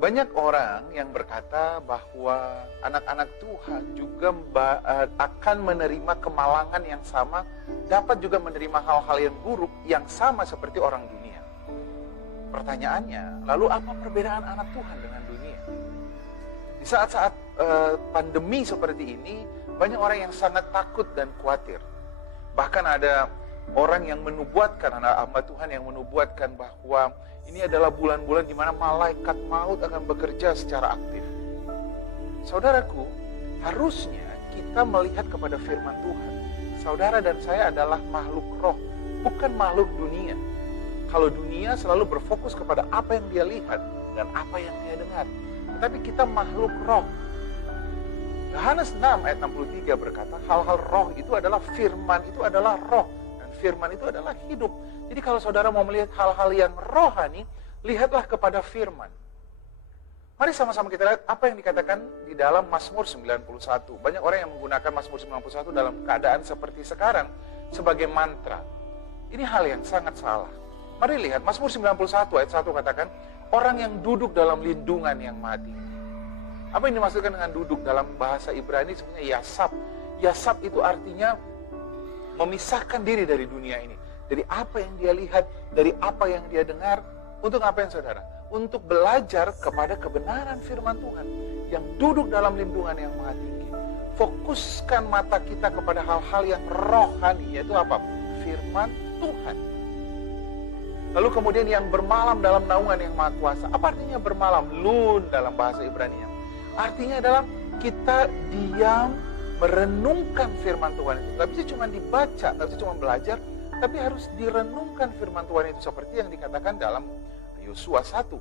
Banyak orang yang berkata bahwa anak-anak Tuhan juga akan menerima kemalangan yang sama, dapat juga menerima hal-hal yang buruk yang sama seperti orang dunia. Pertanyaannya, lalu apa perbedaan anak Tuhan dengan dunia? Di saat-saat pandemi seperti ini, banyak orang yang sangat takut dan khawatir. Bahkan ada orang yang menubuatkan, anak hamba Tuhan yang menubuatkan bahwa ini adalah bulan-bulan di mana malaikat maut akan bekerja secara aktif. Saudaraku, harusnya kita melihat kepada firman Tuhan. Saudara dan saya adalah makhluk roh, bukan makhluk dunia. Kalau dunia selalu berfokus kepada apa yang dia lihat dan apa yang dia dengar. Tetapi kita makhluk roh. Yohanes 6 ayat 63 berkata, hal-hal roh itu adalah firman, itu adalah roh. Dan firman itu adalah hidup. Jadi kalau saudara mau melihat hal-hal yang rohani, lihatlah kepada firman. Mari sama-sama kita lihat apa yang dikatakan di dalam Mazmur 91. Banyak orang yang menggunakan Mazmur 91 dalam keadaan seperti sekarang sebagai mantra. Ini hal yang sangat salah. Mari lihat, Mazmur 91 ayat 1 katakan, orang yang duduk dalam lindungan yang Maha Tinggi. Apa yang dimaksudkan dengan duduk dalam bahasa Ibrani sebenarnya yasab. Yasab itu artinya memisahkan diri dari dunia ini. Dari apa yang dia lihat, dari apa yang dia dengar. Untuk apa yang saudara? Untuk belajar kepada kebenaran firman Tuhan. Yang duduk dalam lindungan yang Maha Tinggi. Fokuskan mata kita kepada hal-hal yang rohani. Yaitu apa? Firman Tuhan. Lalu kemudian yang bermalam dalam naungan yang Maha Kuasa. Apa artinya bermalam? Lun dalam bahasa Ibrani. Artinya adalah kita diam merenungkan firman Tuhan itu. Gak bisa cuma dibaca, gak bisa cuma belajar, tapi harus direnungkan firman Tuhan itu seperti yang dikatakan dalam Yosua 1.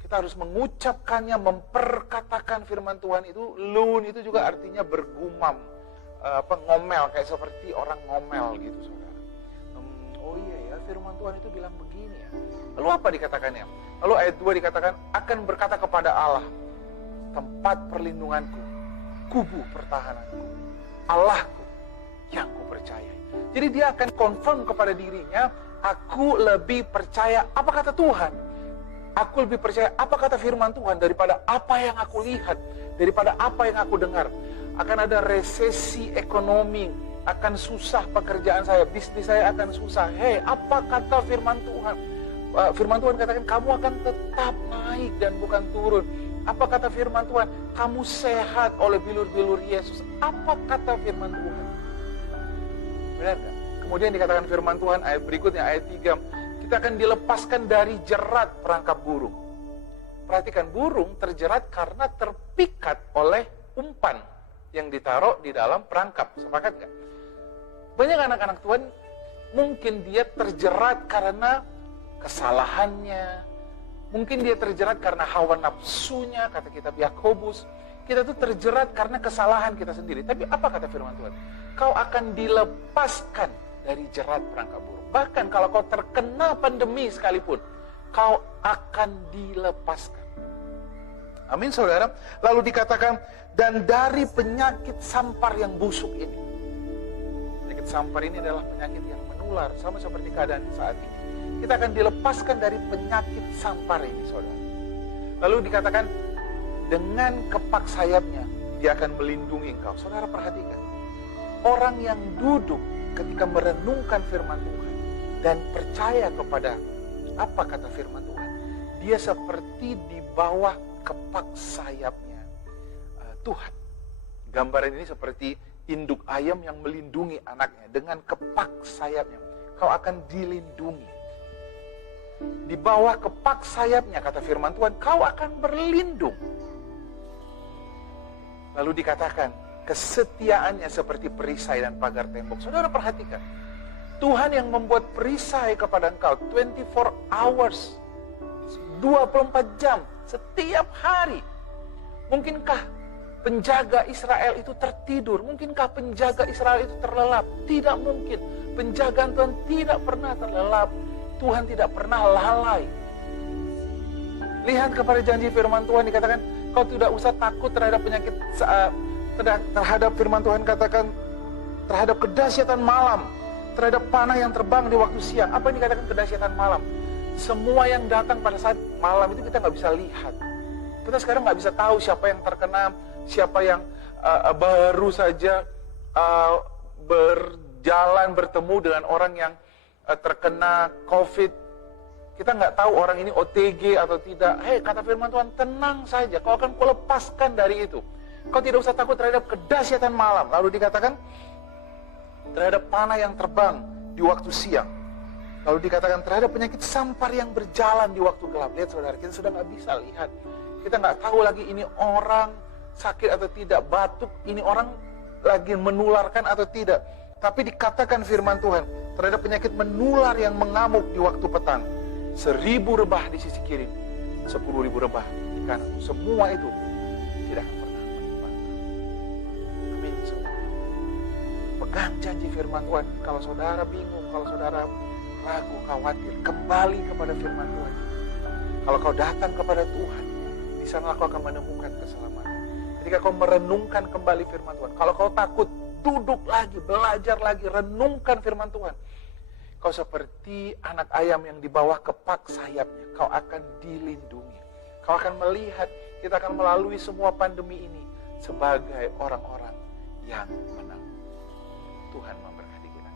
Kita harus mengucapkannya, memperkatakan firman Tuhan itu. Lun itu juga artinya bergumam, ngomel, kayak seperti orang ngomel gitu saudara. Oh iya ya, firman Tuhan itu bilang begini ya. Lalu apa dikatakannya? Lalu ayat 2 dikatakan, akan berkata kepada Allah, tempat perlindunganku, kubu pertahananku, Allahku yang kupercayai. Jadi dia akan confirm kepada dirinya, aku lebih percaya apa kata Tuhan. Aku lebih percaya apa kata firman Tuhan daripada apa yang aku lihat, daripada apa yang aku dengar. Akan ada resesi ekonomi, akan susah pekerjaan saya, bisnis saya akan susah. Hei, apa kata firman Tuhan? Firman Tuhan katakan kamu akan tetap naik dan bukan turun. Apa kata firman Tuhan? Kamu sehat oleh bilur-bilur Yesus. Apa kata firman Tuhan? Benar kan? Kemudian dikatakan firman Tuhan ayat berikutnya, ayat 3. Kita akan dilepaskan dari jerat perangkap burung. Perhatikan, burung terjerat karena terpikat oleh umpan yang ditaruh di dalam perangkap. Sepakat nggak? Banyak anak-anak Tuhan mungkin dia terjerat karena kesalahannya. Mungkin dia terjerat karena hawa nafsunya, kata kitab Yakobus. Kita tuh terjerat karena kesalahan kita sendiri. Tapi apa kata firman Tuhan? Kau akan dilepaskan dari jerat perangkap burung. Bahkan kalau kau terkena pandemi sekalipun, kau akan dilepaskan. Amin saudara. Lalu dikatakan, dan dari penyakit sampar yang busuk ini. Penyakit sampar ini adalah penyakit yang menular, sama seperti keadaan saat ini. Kita akan dilepaskan dari penyakit sampar ini, saudara. Lalu dikatakan, dengan kepak sayapnya, dia akan melindungi engkau. Saudara perhatikan, orang yang duduk ketika merenungkan firman Tuhan, dan percaya kepada apa kata firman Tuhan, dia seperti di bawah kepak sayapnya Tuhan. Gambaran ini seperti induk ayam yang melindungi anaknya. Dengan kepak sayapnya, kau akan dilindungi. Di bawah kepak sayapnya, kata firman Tuhan, kau akan berlindung. Lalu dikatakan, kesetiaannya seperti perisai dan pagar tembok. Saudara perhatikan, Tuhan yang membuat perisai kepada engkau 24 hours, 24 jam, setiap hari. Mungkinkah penjaga Israel itu tertidur? Mungkinkah penjaga Israel itu terlelap? Tidak mungkin. Penjagaan Tuhan tidak pernah terlelap. Tuhan tidak pernah lalai. Lihat kepada janji firman Tuhan, dikatakan kau tidak usah takut terhadap penyakit, terhadap firman Tuhan katakan terhadap kedahsyatan malam, terhadap panah yang terbang di waktu siang. Apa yang dikatakan kedahsyatan malam? Semua yang datang pada saat malam itu kita nggak bisa lihat. Kita sekarang nggak bisa tahu siapa yang terkena, siapa yang baru saja berjalan bertemu dengan orang yang terkena COVID. Kita nggak tahu orang ini OTG atau tidak. Hei, kata firman Tuhan, tenang saja, kau akan kulepaskan dari itu. Kau tidak usah takut terhadap kedahsyatan malam. Lalu dikatakan terhadap panah yang terbang di waktu siang. Lalu dikatakan terhadap penyakit sampar yang berjalan di waktu gelap. Lihat saudara, kita sudah nggak bisa lihat. Kita nggak tahu lagi ini orang sakit atau tidak, batuk, ini orang lagi menularkan atau tidak. Tapi dikatakan firman Tuhan, terhadap penyakit menular yang mengamuk di waktu petang. 1000 rebah di sisi kiri, 10.000 rebah di kanan. Semua itu tidak akan pernah menimpa. Amin, saudara. Pegang janji firman Tuhan. Kalau saudara bingung, kalau saudara ragu, khawatir, kembali kepada firman Tuhan. Kalau kau datang kepada Tuhan, di sana kau akan menemukan keselamatan. Ketika kau merenungkan kembali firman Tuhan. Kalau kau takut, duduk lagi, belajar lagi, renungkan firman Tuhan. Kau seperti anak ayam yang di bawah kepak sayapnya. Kau akan dilindungi. Kau akan melihat, kita akan melalui semua pandemi ini sebagai orang-orang yang menang. Tuhan memberkati kita.